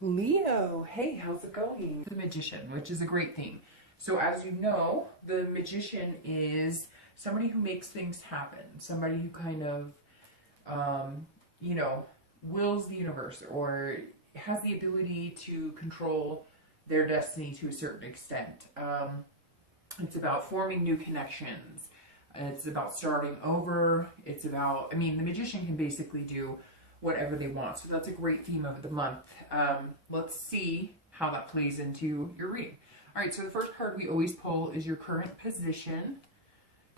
Leo, hey, how's it going? The magician, which is a great theme. So as you know, the magician is somebody who makes things happen, somebody who kind of, um, you know, wills the universe or has the ability to control their destiny to a certain extent. It's about forming new connections. It's about starting over. It's about, I mean, the magician can basically do whatever they want. So that's a great theme of the month. Let's see how that plays into your reading. All right, so the first card we always pull is your current position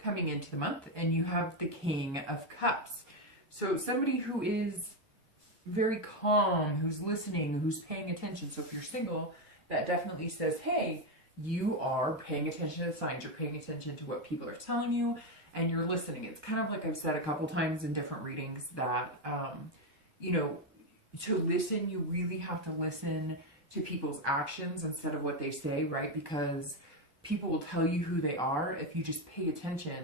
coming into the month, and you have the King of Cups. So somebody who is very calm, who's listening, who's paying attention. So if you're single, that definitely says, hey, you are paying attention to the signs, you're paying attention to what people are telling you, and you're listening. It's kind of like I've said a couple times in different readings that, you know, to listen, you really have to listen to people's actions instead of what they say, right? Because people will tell you who they are if you just pay attention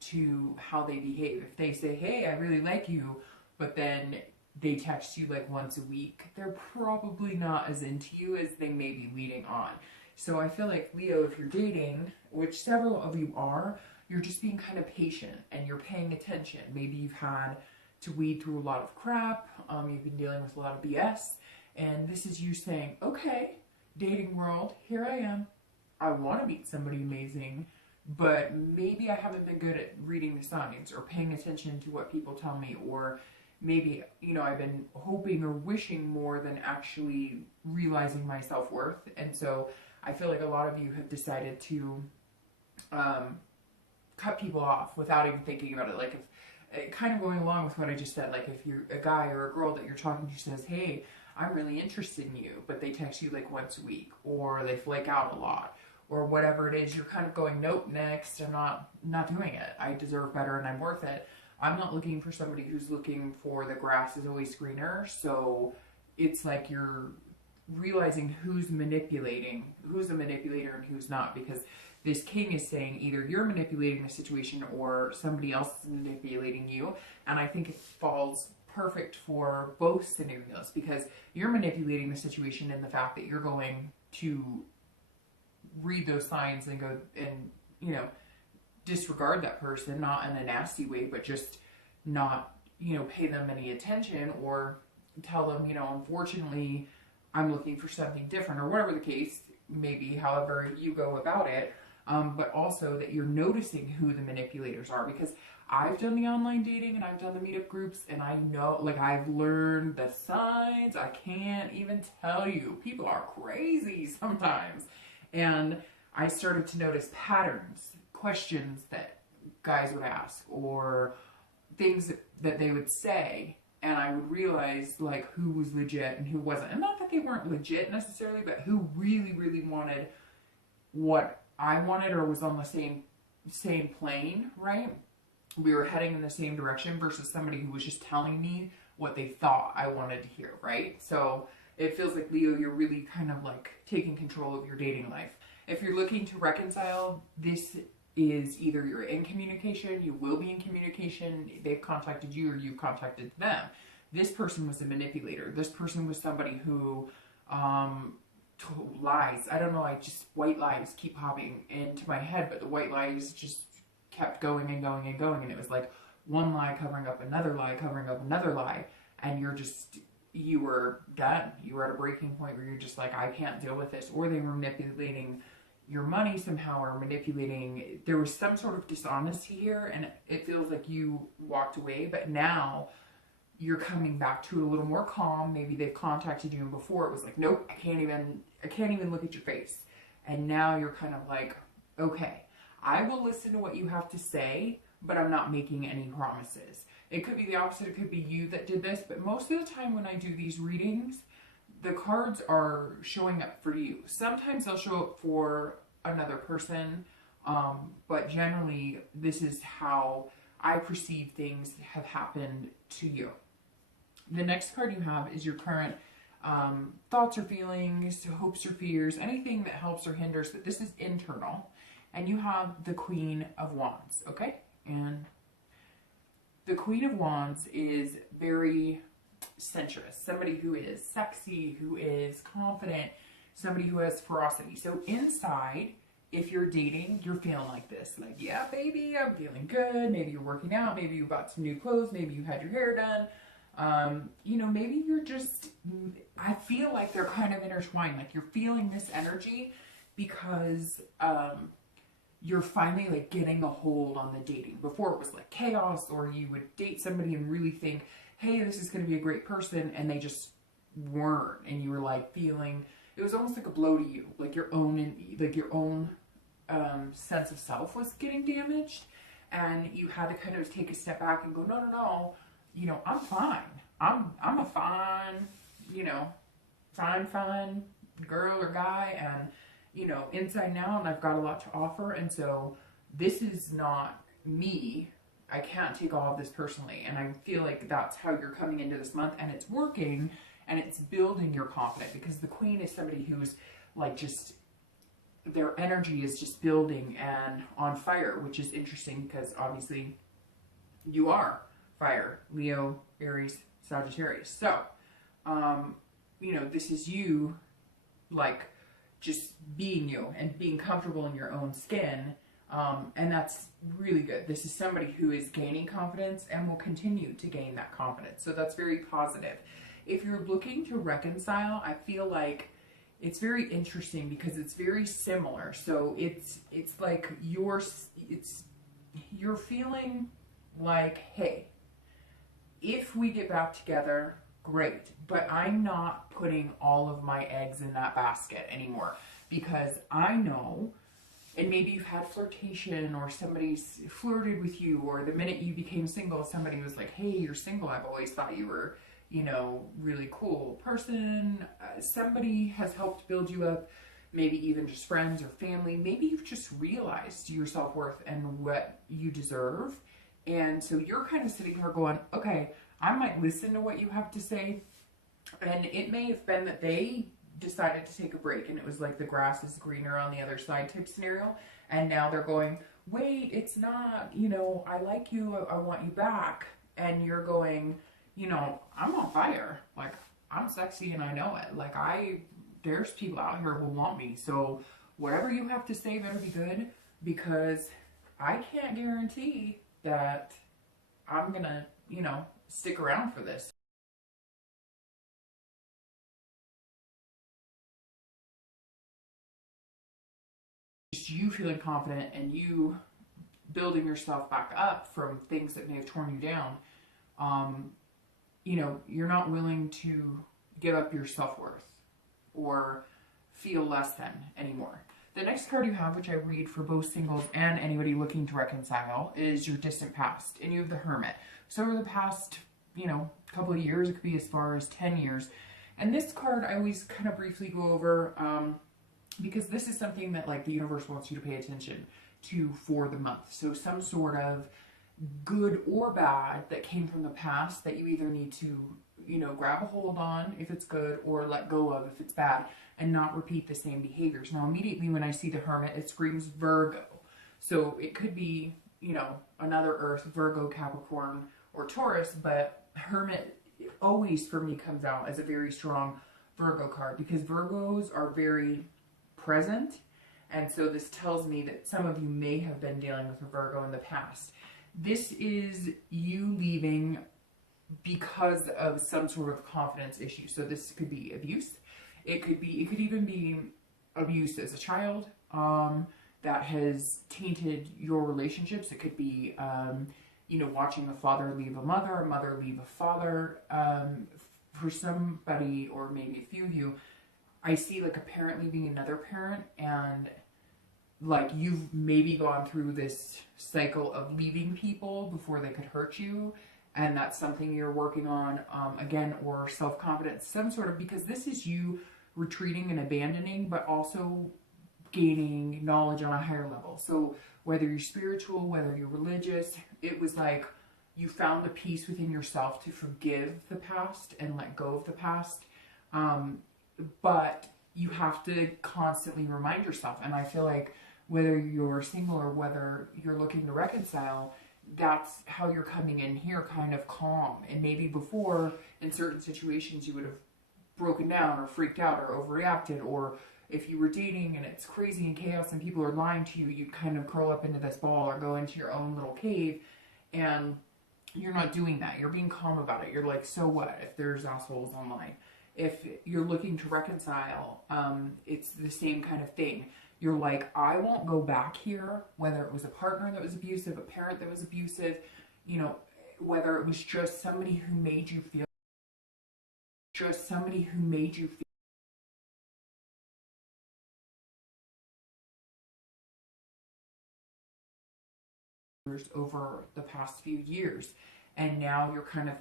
to how they behave. If they say, hey, I really like you, but then they text you like once a week, they're probably not as into you as they may be leading on. So I feel like, Leo, if you're dating, which several of you are, you're just being kind of patient and you're paying attention. Maybe you've had to weed through a lot of crap, you've been dealing with a lot of BS, and this is you saying, okay, dating world, here I am. I want to meet somebody amazing, but maybe I haven't been good at reading the signs or paying attention to what people tell me, or maybe, you know, I've been hoping or wishing more than actually realizing my self-worth. And so I feel like a lot of you have decided to cut people off without even thinking about it. Like, if kind of going along with what I just said, like if you're a guy or a girl that you're talking to says, hey, I'm really interested in you, but they text you like once a week, or they flake out a lot, or whatever it is, you're kind of going, nope, next, I'm not doing it. I deserve better and I'm worth it. I'm not looking for somebody who's looking for the grass is always greener. So it's like you're realizing who's the manipulator and who's not, because this king is saying either you're manipulating the situation or somebody else is manipulating you. And I think it falls perfect for both scenarios, because you're manipulating the situation in the fact that you're going to read those signs and go and, you know, disregard that person, not in a nasty way, but just not, you know, pay them any attention, or tell them, you know, unfortunately, I'm looking for something different, or whatever the case may be, however you go about it. But also that you're noticing who the manipulators are, because I've done the online dating and I've done the meetup groups, and I know, like, I've learned the signs. I can't even tell you. People are crazy sometimes. And I started to notice patterns, questions that guys would ask, or things that they would say, and I would realize like who was legit and who wasn't. And not that they weren't legit necessarily, but who really, really wanted what I wanted, or was on the same plane, right? We were heading in the same direction, versus somebody who was just telling me what they thought I wanted to hear, right? So it feels like, Leo, you're really kind of like taking control of your dating life. If you're looking to reconcile, this is either you're in communication, you will be in communication, they've contacted you or you've contacted them. This person was a manipulator. This person was somebody who told lies. I don't know, white lies keep popping into my head, but the white lies just kept going and going and going, and it was like one lie covering up another lie, covering up another lie, and you were done. You were at a breaking point where you're just like, I can't deal with this. Or they were manipulating your money somehow, or manipulating, there was some sort of dishonesty here, and it feels like you walked away, but now you're coming back to it a little more calm. Maybe they've contacted you, and before it was like, nope, I can't even look at your face. And now you're kind of like, okay, I will listen to what you have to say, but I'm not making any promises. It could be the opposite. It could be you that did this, but most of the time when I do these readings, the cards are showing up for you. Sometimes they'll show up for another person, but generally this is how I perceive things have happened to you. The next card you have is your current thoughts or feelings, hopes or fears, anything that helps or hinders, but this is internal. And you have the Queen of Wands, okay? And the Queen of Wands is very sensuous, somebody who is sexy, who is confident, somebody who has ferocity. So inside, if you're dating, you're feeling like this, like, yeah, baby, I'm feeling good. Maybe you're working out. Maybe you bought some new clothes. Maybe you had your hair done. You know, maybe you're just, I feel like they're kind of intertwined. Like you're feeling this energy because, you're finally like getting a hold on the dating. Before it was like chaos, or you would date somebody and really think, hey, this is going to be a great person, and they just weren't, and you were like feeling, it was almost like a blow to you, like your own sense of self was getting damaged, and you had to kind of take a step back and go, no, no, no, you know, I'm fine. I'm a fine, you know, fine girl or guy, and you know, inside now, and I've got a lot to offer, and so this is not me. I can't take all of this personally, and I feel like that's how you're coming into this month, and it's working, and it's building your confidence, because the Queen is somebody who's like just, their energy is just building and on fire, which is interesting because obviously you are fire, Leo, Aries, Sagittarius. So, you know, this is you like just being you and being comfortable in your own skin. And that's really good. This is somebody who is gaining confidence and will continue to gain that confidence. So that's very positive. If you're looking to reconcile, I feel like it's very interesting because it's very similar. So it's like you're feeling like, hey, if we get back together, great, but I'm not putting all of my eggs in that basket anymore, because I know, and maybe you've had flirtation, or somebody's flirted with you, or the minute you became single, somebody was like, hey, you're single, I've always thought you were, you know, really cool person. Somebody has helped build you up, maybe even just friends or family. Maybe you've just realized your self-worth and what you deserve, and so you're kind of sitting here going, okay, I might listen to what you have to say. And it may have been that they decided to take a break, and it was like the grass is greener on the other side type scenario. And now they're going, wait, it's not, you know, I like you, I want you back. And you're going, you know, I'm on fire. Like, I'm sexy and I know it. Like, there's people out here who want me. So whatever you have to say better be good, because I can't guarantee that I'm gonna, you know, stick around for this. Just you feeling confident and you building yourself back up from things that may have torn you down. You know, you're not willing to give up your self-worth or feel less than anymore. The next card you have, which I read for both singles and anybody looking to reconcile, is your distant past. And you have the Hermit. So over the past, you know, couple of years, it could be as far as 10 years. And this card I always kind of briefly go over because this is something that like the universe wants you to pay attention to for the month. So some sort of good or bad that came from the past that you either need to, you know, grab a hold on if it's good, or let go of if it's bad, and not repeat the same behaviors. Now immediately when I see the Hermit, it screams Virgo. So it could be, you know, another Earth, Virgo, Capricorn, or Taurus, but Hermit always for me comes out as a very strong Virgo card, because Virgos are very present. And so this tells me that some of you may have been dealing with a Virgo in the past. This is you leaving because of some sort of confidence issue. So this could be abuse. It could even be abuse as a child that has tainted your relationships. It could be, you know, watching a father leave a mother leave a father. For somebody, or maybe a few of you, I see like a parent leaving another parent, and like you've maybe gone through this cycle of leaving people before they could hurt you, and that's something you're working on again, or self-confidence, some sort of, because this is you retreating and abandoning, but also gaining knowledge on a higher level. So whether you're spiritual, whether you're religious, it was like you found the peace within yourself to forgive the past and let go of the past. But you have to constantly remind yourself. And I feel like whether you're single or whether you're looking to reconcile, that's how you're coming in here, kind of calm. And maybe before, in certain situations, you would have broken down or freaked out or overreacted, or if you were dating and it's crazy and chaos and people are lying to you, you'd kind of curl up into this ball or go into your own little cave. And you're not doing that. You're being calm about it. You're like, so what if there's assholes online? If you're looking to reconcile, it's the same kind of thing. You're like, I won't go back here, whether it was a partner that was abusive, a parent that was abusive, you know, whether it was just somebody who made you feel, over the past few years, and now you're kind of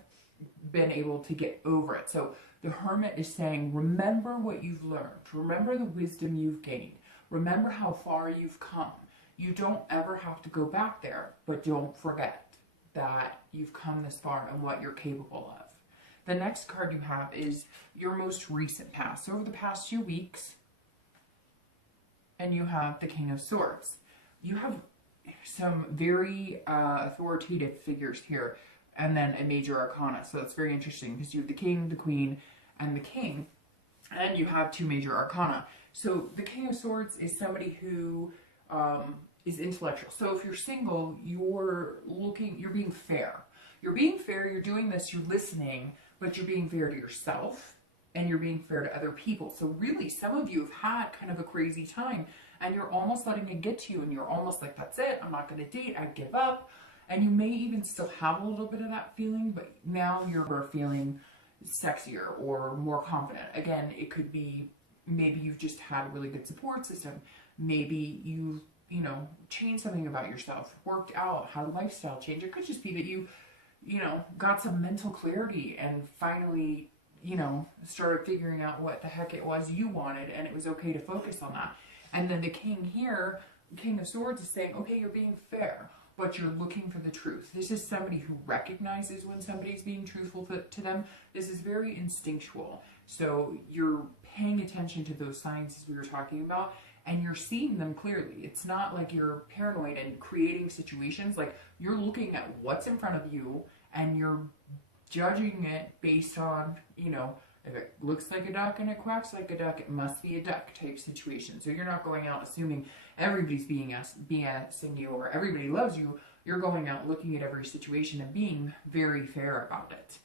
been able to get over it. So the Hermit is saying, remember what you've learned, remember the wisdom you've gained, remember how far you've come. You don't ever have to go back there, but don't forget that you've come this far and what you're capable of. The next card you have is your most recent past, so over the past few weeks, and you have the King of Swords. You have some very authoritative figures here, and then a major arcana. So that's very interesting because you have the King, the Queen, and the King, and you have two major arcana. So the King of Swords is somebody who is intellectual. So if you're single, you're being fair. You're being fair, you're doing this, you're listening, but you're being fair to yourself, and you're being fair to other people. So really, some of you have had kind of a crazy time, and you're almost letting it get to you, and you're almost like, that's it, I'm not going to date, I give up. And you may even still have a little bit of that feeling, but now you're feeling sexier or more confident. Again, it could be maybe you've just had a really good support system. Maybe you've, changed something about yourself, worked out, had a lifestyle change. It could just be that you got some mental clarity and finally, started figuring out what the heck it was you wanted, and it was okay to focus on that. And then the King here, King of Swords, is saying, okay, you're being fair, but you're looking for the truth. This is somebody who recognizes when somebody's being truthful to them. This is very instinctual. So you're paying attention to those signs as we were talking about, and you're seeing them clearly. It's not like you're paranoid and creating situations. Like, you're looking at what's in front of you, and you're judging it based on, if it looks like a duck and it quacks like a duck, it must be a duck type situation. So you're not going out assuming everybody's BSing you or everybody loves you. You're going out looking at every situation and being very fair about it.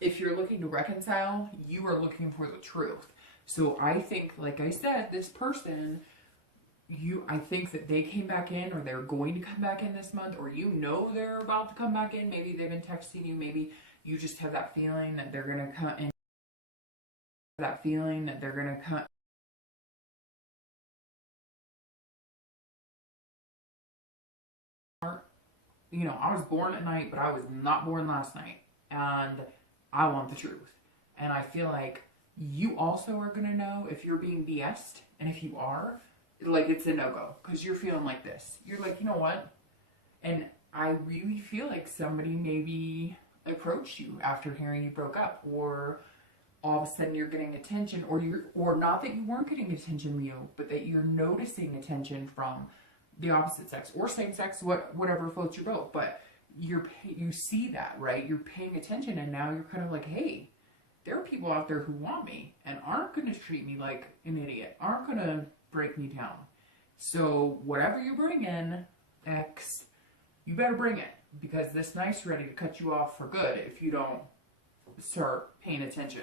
If you're looking to reconcile, you are looking for the truth. So I think, like I said, this person, I think that they came back in, or they're going to come back in this month, or they're about to come back in. Maybe they've been texting you. Maybe you just have that feeling that they're going to come in. I was born at night, but I was not born last night. And I want the truth. And I feel like you also are going to know if you're being BS'd. And if you are, like, it's a no-go. Because you're feeling like this. You're like, you know what? And I really feel like somebody maybe approached you after hearing you broke up, or all of a sudden you're getting attention, or not that you weren't getting attention from you, but that you're noticing attention from the opposite sex or same sex, whatever floats your boat. But you see that, right? You're paying attention, and now you're kind of like, hey, there are people out there who want me and aren't going to treat me like an idiot, aren't going to break me down. So whatever you bring in, X, you better bring it, because this knife's ready to cut you off for good if you don't start paying attention.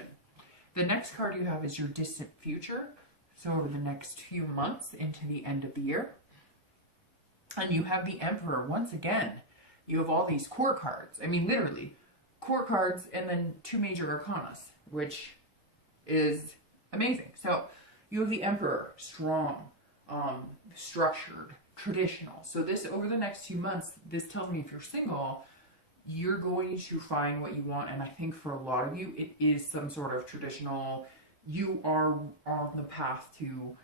The next card you have is your distant future. So over the next few months into the end of the year. And you have the Emperor. Once again, you have all these court cards. I mean, literally, court cards, and then two major arcanas, which is amazing. So you have the Emperor, strong, structured, traditional. So this, over the next few months, this tells me if you're single, you're going to find what you want. And I think for a lot of you, it is some sort of traditional, you are on the path to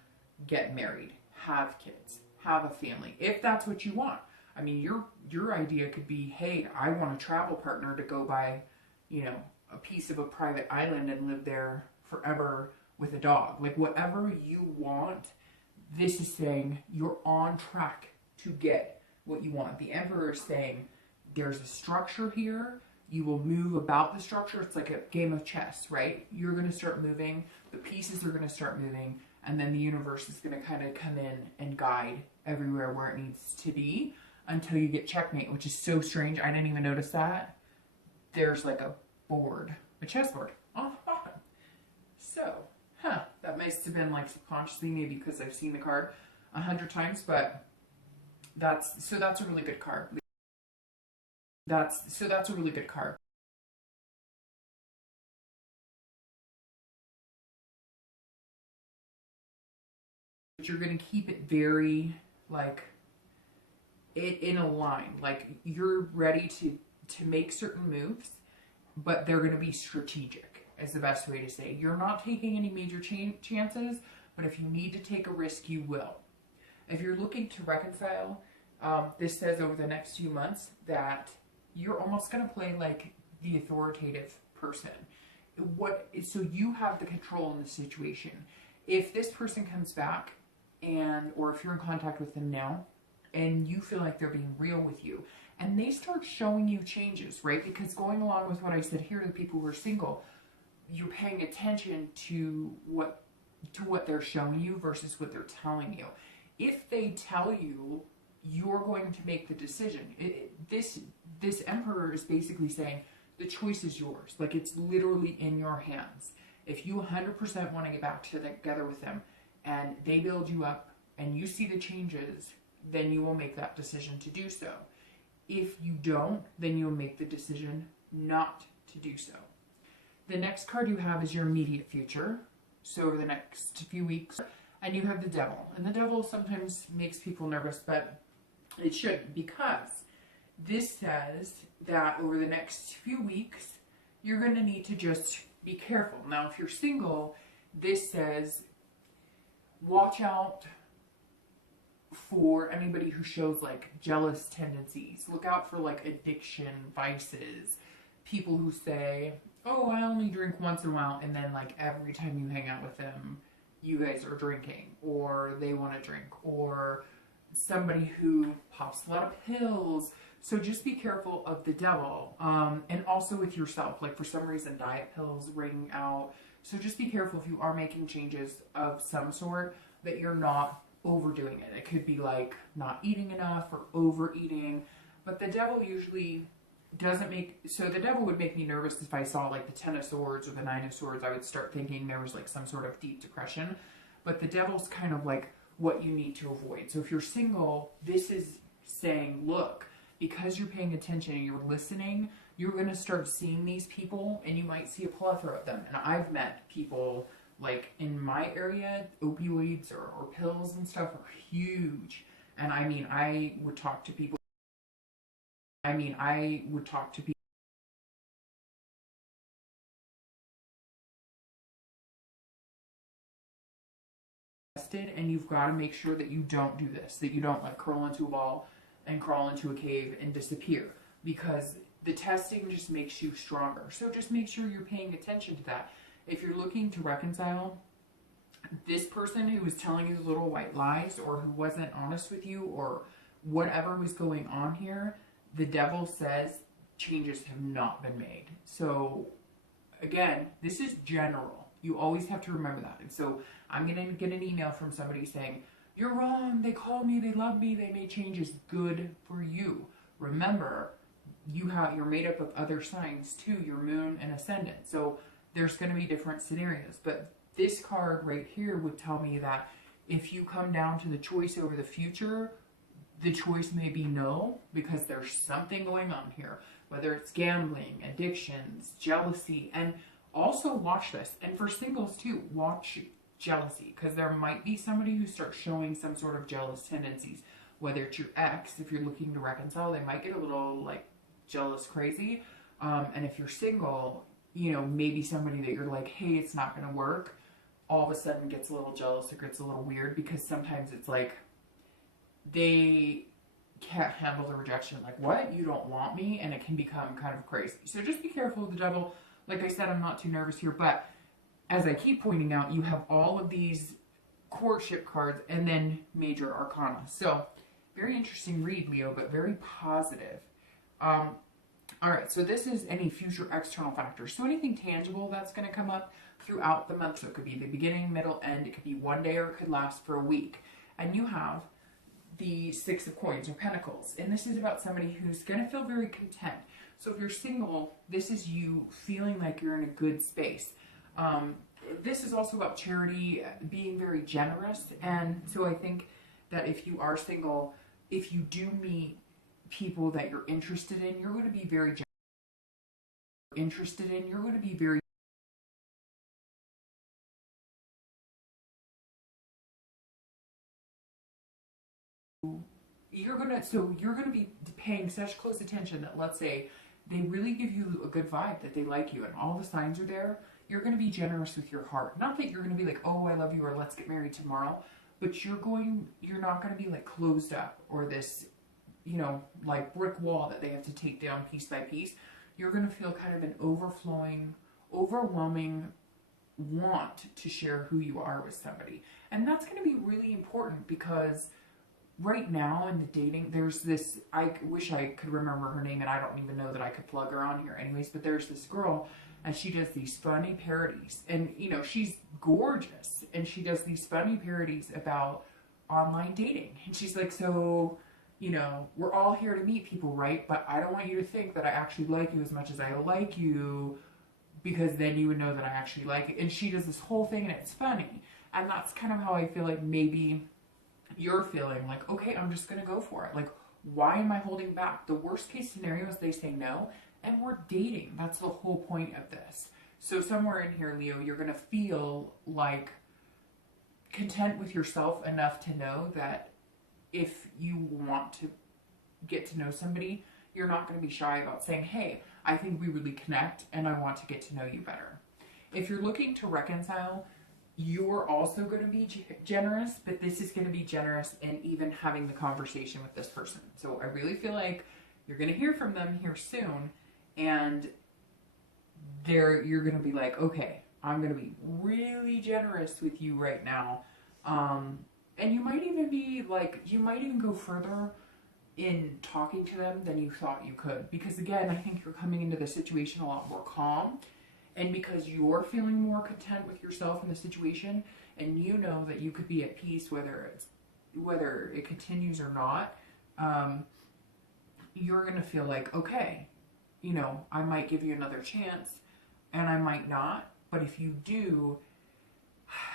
get married, have kids, have a family, if that's what you want. I mean, your idea could be, hey, I want a travel partner to go buy, a piece of a private island and live there forever with a dog. Like, whatever you want, this is saying you're on track to get what you want. The Emperor is saying there's a structure here. You will move about the structure. It's like a game of chess, right? You're going to start moving. The pieces are going to start moving. And then the universe is going to kind of come in and guide everywhere where it needs to be until you get checkmate, which is so strange. I didn't even notice that. There's like a board, a chessboard on the bottom. So, that must have been like subconsciously, maybe because I've seen the card 100 times, but that's a really good card. That's a really good card. But you're going to keep it very like in a line. Like you're ready to make certain moves, but they're going to be strategic is the best way to say. You're not taking any major chances, but if you need to take a risk, you will. If you're looking to reconcile, this says over the next few months that you're almost going to play like the authoritative person. So you have the control in the situation. If this person comes back or if you're in contact with them now and you feel like they're being real with you and they start showing you changes, right? Because going along with what I said here to the people who are single, you're paying attention to what they're showing you versus what they're telling you. If they tell you, you're going to make the decision. This Emperor is basically saying the choice is yours. Like it's literally in your hands. If you 100% want to get back together with them and they build you up and you see the changes, then you will make that decision to do so. If you don't, then you'll make the decision not to do so. The next card you have is your immediate future. So over the next few weeks, and you have the Devil. And the Devil sometimes makes people nervous, but it shouldn't, because this says that over the next few weeks, you're going to need to just be careful. Now, if you're single, this says watch out for anybody who shows like jealous tendencies. Look out for like addiction, vices, people who say, oh, I only drink once in a while, and then like every time you hang out with them, you guys are drinking, or they want to drink, or somebody who pops a lot of pills. So just be careful of the Devil, and also with yourself. Like for some reason, diet pills ring out. So just be careful if you are making changes of some sort that you're not overdoing it. It could be like not eating enough or overeating, but the Devil usually doesn't make, so the Devil would make me nervous if I saw like the 10 of Swords or the 9 of Swords. I would start thinking there was like some sort of deep depression, but the Devil's kind of like what you need to avoid. So if you're single, this is saying, look, because you're paying attention and you're listening, you're going to start seeing these people and you might see a plethora of them. And I've met people like in my area, opioids or pills and stuff are huge. And I mean, I would talk to people and you've got to make sure that you don't do this, that you don't like curl into a ball and crawl into a cave and disappear, because the testing just makes you stronger. So just make sure you're paying attention to that. If you're looking to reconcile, this person who was telling you little white lies or who wasn't honest with you or whatever was going on here, the Devil says changes have not been made. So again, this is general. You always have to remember that. And so I'm going to get an email from somebody saying, you're wrong, they called me, they love me, they made changes. Good for you. Remember, you're made up of other signs too, your moon and ascendant. So there's going to be different scenarios. But this card right here would tell me that if you come down to the choice over the future, the choice may be no, because there's something going on here, whether it's gambling, addictions, jealousy, and also watch this. And for singles too, watch jealousy, because there might be somebody who starts showing some sort of jealous tendencies, whether it's your ex. If you're looking to reconcile, they might get a little like jealous crazy. And if you're single, you know, maybe somebody that you're like, hey, it's not going to work, all of a sudden gets a little jealous or gets a little weird, because sometimes it's like they can't handle the rejection. Like, what? You don't want me? And it can become kind of crazy. So just be careful with the Devil. Like I said, I'm not too nervous here, but as I keep pointing out, you have all of these courtship cards and then major arcana. So Very interesting read, Leo, but very positive. All right, so this is any future external factors. So anything tangible that's going to come up throughout the month. So it could be the beginning, middle, end. It could be one day or it could last for a week. And you have the Six of Coins or Pentacles. And this is about somebody who's going to feel very content. So if you're single, this is you feeling like you're in a good space. This is also about charity, being very generous. And so I think that if you are single, if you do meet people that you're interested in, you're going to be very you're going to be paying such close attention that, let's say they really give you a good vibe, that they like you and all the signs are there. You're going to be generous with your heart. Not that you're going to be like, oh, I love you, or let's get married tomorrow, but you're not going to be like closed up, or this, you know, like brick wall that they have to take down piece by piece. You're going to feel kind of an overwhelming want to share who you are with somebody. And that's going to be really important, because right now in the dating, there's this, I wish I could remember her name, and I don't even know that I could plug her on here anyways, but there's this girl, and she does these funny parodies, and you know, she's gorgeous, and she does these funny parodies about online dating. And she's like, so, you know, we're all here to meet people, right? But I don't want you to think that I actually like you as much as I like you, because then you would know that I actually like it. And she does this whole thing, and it's funny. And that's kind of how I feel like maybe you're feeling, like, okay, I'm just gonna go for it. Like, why am I holding back? The worst case scenario is they say no, and we're dating. That's the whole point of this. So somewhere in here, Leo, you're gonna feel like content with yourself enough to know that if you want to get to know somebody, you're not going to be shy about saying, hey, I think we really connect and I want to get to know you better. If you're looking to reconcile, you're also going to be generous, but this is going to be generous in even having the conversation with this person. So I really feel like you're going to hear from them here soon, and you're going to be like, okay, I'm going to be really generous with you right now. And you might even be like, you might even go further in talking to them than you thought you could. Because again, I think you're coming into the situation a lot more calm. And because you're feeling more content with yourself in the situation, and you know that you could be at peace whether it continues or not, you're going to feel like, okay, you know, I might give you another chance and I might not. But if you do,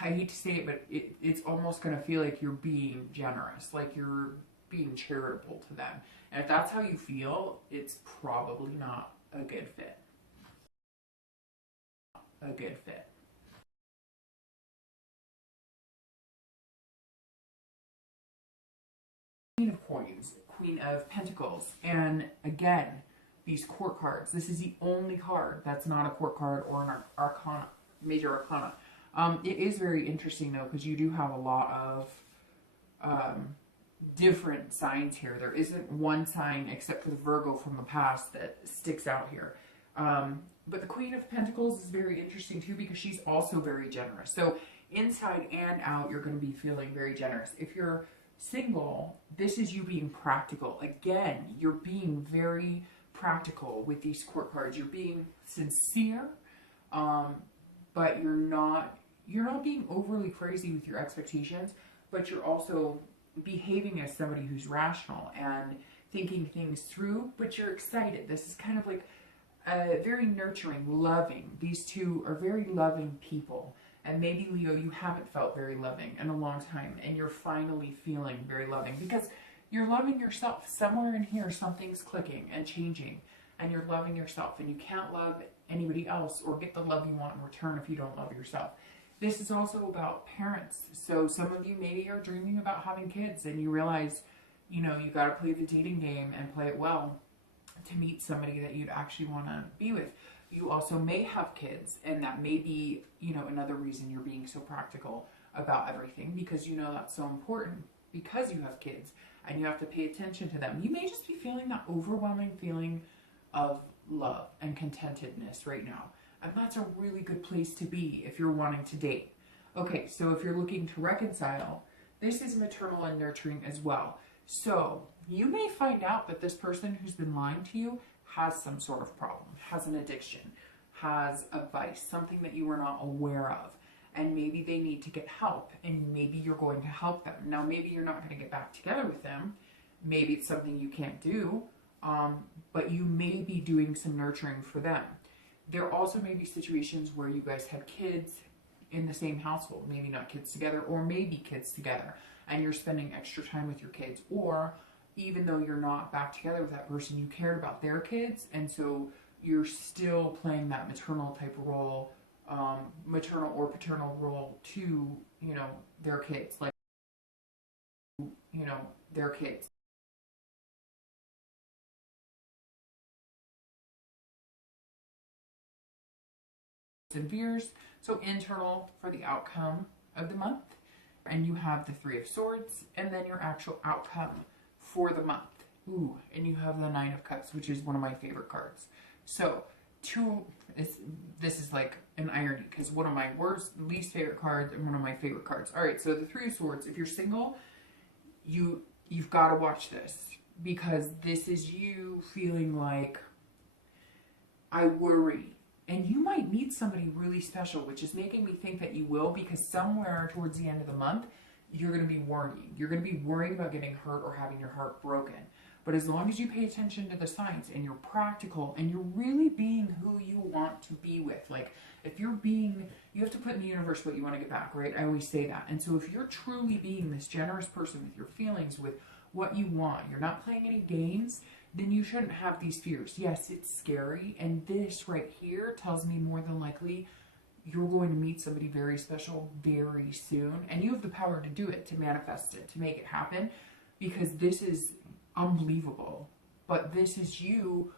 I hate to say it, but it's almost going to feel like you're being generous, like you're being charitable to them. And if that's how you feel, it's probably not a good fit. Queen of Coins, Queen of Pentacles, and again, these court cards. This is the only card that's not a court card or an arcana, major arcana. It is very interesting though, because you do have a lot of different signs here. There isn't one sign except for the Virgo from the past that sticks out here. But the Queen of Pentacles is very interesting too, because she's also very generous. So inside and out, you're going to be feeling very generous. If you're single, this is you being practical. Again, you're being very practical with these court cards. You're being sincere, but you're not being overly crazy with your expectations, but you're also behaving as somebody who's rational and thinking things through, but you're excited. This is kind of like very nurturing, loving. These two are very loving people. And maybe, Leo, you haven't felt very loving in a long time, and you're finally feeling very loving because you're loving yourself. Somewhere in here, something's clicking and changing, and you're loving yourself, and you can't love anybody else or get the love you want in return if you don't love yourself. This is also about parents. So some of you maybe are dreaming about having kids, and you realize, you know, you got to play the dating game and play it well to meet somebody that you'd actually want to be with. You also may have kids, and that may be, you know, another reason you're being so practical about everything, because you know that's so important because you have kids and you have to pay attention to them. You may just be feeling that overwhelming feeling of love and contentedness right now. And that's a really good place to be if you're wanting to date. Okay, so if you're looking to reconcile, this is maternal and nurturing as well. So you may find out that this person who's been lying to you has some sort of problem, has an addiction, has a vice, something that you were not aware of. And maybe they need to get help, and maybe you're going to help them. Now, maybe you're not going to get back together with them. Maybe it's something you can't do, but you may be doing some nurturing for them. There also may be situations where you guys had kids in the same household, maybe not kids together, or maybe kids together, and you're spending extra time with your kids. Or even though you're not back together with that person, you cared about their kids, and so you're still playing that maternal type of role, maternal or paternal role to, you know, their kids, like, you know, their kids. And fears. So internal for the outcome of the month, and you have the Three of Swords, and then your actual outcome for the month. Ooh, and you have the Nine of Cups, which is one of my favorite cards. So this is like an irony, because one of my least favorite cards and one of my favorite cards. All right, so the Three of Swords, if you're single, you've got to watch this, because this is you feeling like, I worry. And you might meet somebody really special, which is making me think that you will, because somewhere towards the end of the month, you're going to be worrying. You're going to be worried about getting hurt or having your heart broken. But as long as you pay attention to the signs and you're practical and you're really being who you want to be with, like if you're being, you have to put in the universe what you want to get back, right? I always say that. And so if you're truly being this generous person with your feelings, with what you want, you're not playing any games, then you shouldn't have these fears. Yes, it's scary. And this right here tells me more than likely you're going to meet somebody very special very soon. And you have the power to do it, to manifest it, to make it happen, because this is unbelievable. But this is you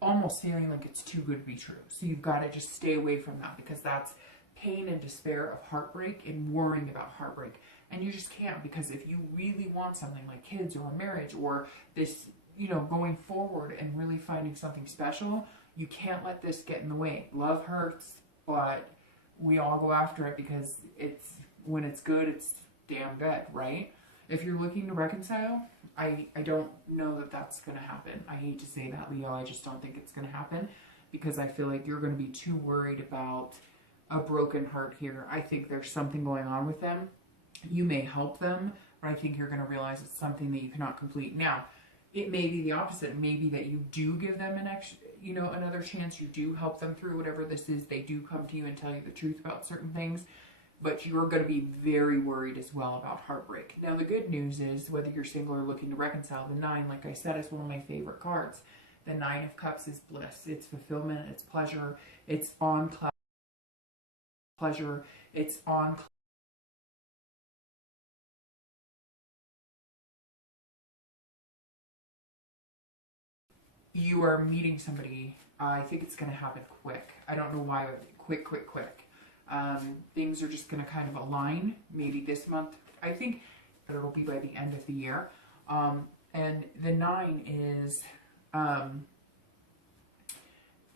almost feeling like it's too good to be true. So you've got to just stay away from that, because that's pain and despair of heartbreak and worrying about heartbreak. And you just can't, because if you really want something like kids or a marriage or this, you know, going forward and really finding something special, you can't let this get in the way. Love hurts, but we all go after it, because it's, when it's good, it's damn good, right? If you're looking to reconcile, I don't know that that's going to happen. I hate to say that, Leo. I just don't think it's going to happen, because I feel like you're going to be too worried about a broken heart here. I think there's something going on with them. You may help them, but I think you're going to realize it's something that you cannot complete. Now, it may be the opposite. Maybe that you do give them an extra, you know, another chance. You do help them through whatever this is. They do come to you and tell you the truth about certain things, but you're going to be very worried as well about heartbreak. Now, the good news is, whether you're single or looking to reconcile, the Nine, like I said, is one of my favorite cards. The Nine of Cups is bliss. It's fulfillment. It's pleasure. It's on pleasure. It's on you are meeting somebody. I think it's going to happen quick. I don't know why. Quick. Things are just going to kind of align, maybe this month. I think it'll be by the end of the year. And the Nine is,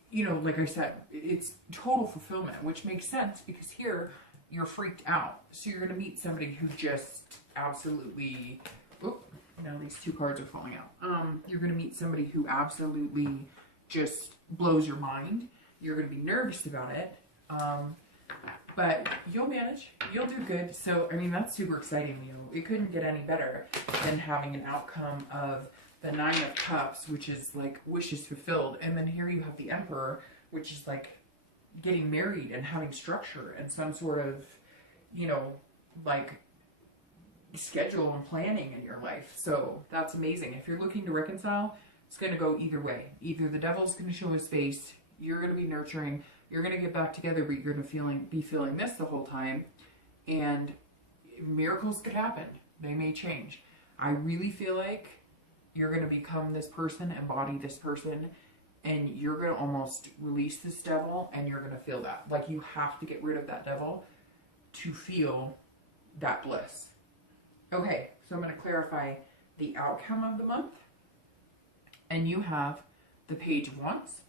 you know, like I said, it's total fulfillment, which makes sense, because here you're freaked out. So you're going to meet somebody who just absolutely, now these two cards are falling out. You're going to meet somebody who absolutely just blows your mind. You're going to be nervous about it. But you'll manage. You'll do good. So, I mean, that's super exciting, Leo. It couldn't get any better than having an outcome of the Nine of Cups, which is like wishes fulfilled. And then here you have the Emperor, which is like getting married and having structure and some sort of, you know, like schedule and planning in your life. So that's amazing. If you're looking to reconcile, it's going to go either way. Either the devil's going to show his face, you're going to be nurturing, you're going to get back together, but you're going to be feeling this the whole time, and miracles could happen. They may change. I really feel like you're going to become this person, embody this person, and you're going to almost release this devil, and you're going to feel that. Like, you have to get rid of that devil to feel that bliss. Okay, so I'm going to clarify the outcome of the month. And you have the Page of Wands.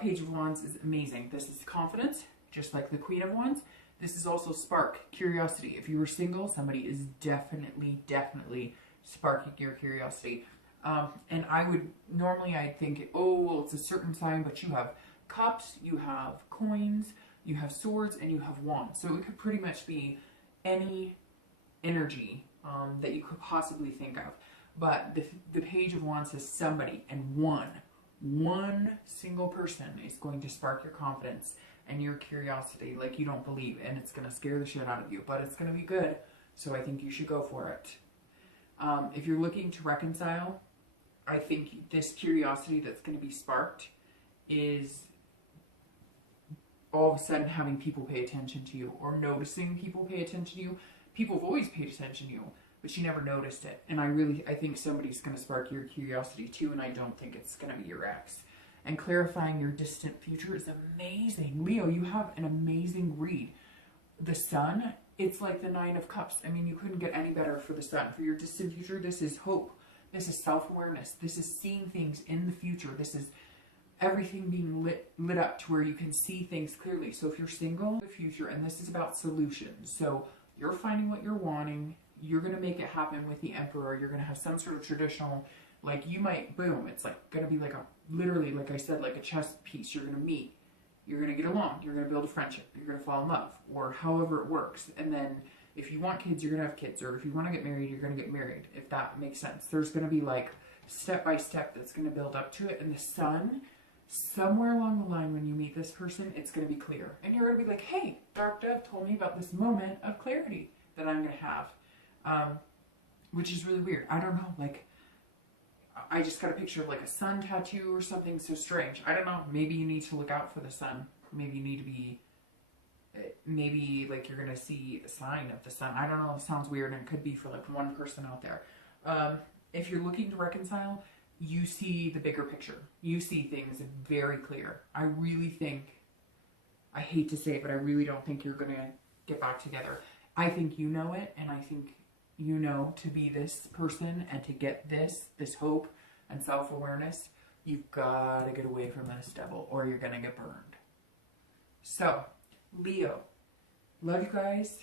Page of Wands is amazing. This is confidence, just like the Queen of Wands. This is also spark, curiosity. If you were single, somebody is definitely sparking your curiosity. And I would normally, I'd think, oh, well, it's a certain sign, but you have cups, you have coins, you have swords, and you have wands. So it could pretty much be any energy that you could possibly think of. But the Page of Wands says somebody, and one single person is going to spark your confidence and your curiosity like you don't believe, and it's going to scare the shit out of you, but it's going to be good. So I think you should go for it. If you're looking to reconcile, I think this curiosity that's going to be sparked is all of a sudden having people pay attention to you, or noticing people pay attention to you. People have always paid attention to you, but you never noticed it. And I think somebody's going to spark your curiosity too, and I don't think it's going to be your ex. And clarifying your distant future is amazing. Leo, you have an amazing read. The Sun, it's like the Nine of Cups. I mean, you couldn't get any better for the Sun. For your distant future, this is hope. This is self-awareness. This is seeing things in the future. This is everything being lit up to where you can see things clearly. So if you're single, the future, and this is about solutions. So you're finding what you're wanting. You're going to make it happen with the Emperor. You're going to have some sort of traditional, like you might, boom, it's like going to be like literally, like I said, like a chess piece. You're going to meet. You're going to get along. You're going to build a friendship. You're going to fall in love, or however it works. And then if you want kids, you're going to have kids. Or if you want to get married, you're going to get married, if that makes sense. There's going to be like step by step that's going to build up to it. And the Sun, somewhere along the line when you meet this person, it's going to be clear. And you're going to be like, hey, Dark Dove told me about this moment of clarity that I'm going to have. Which is really weird. I don't know, like, I just got a picture of like a sun tattoo or something so strange. I don't know. Maybe you need to look out for the sun. Maybe you need to be, maybe like you're going to see a sign of the sun. I don't know. It sounds weird, and it could be for like one person out there. If you're looking to reconcile, you see the bigger picture. You see things very clear. I really think, I hate to say it, but I really don't think you're going to get back together. I think you know it, and I think you know to be this person and to get this hope and self-awareness, you've got to get away from this devil, or you're going to get burned. So, Leo, love you guys.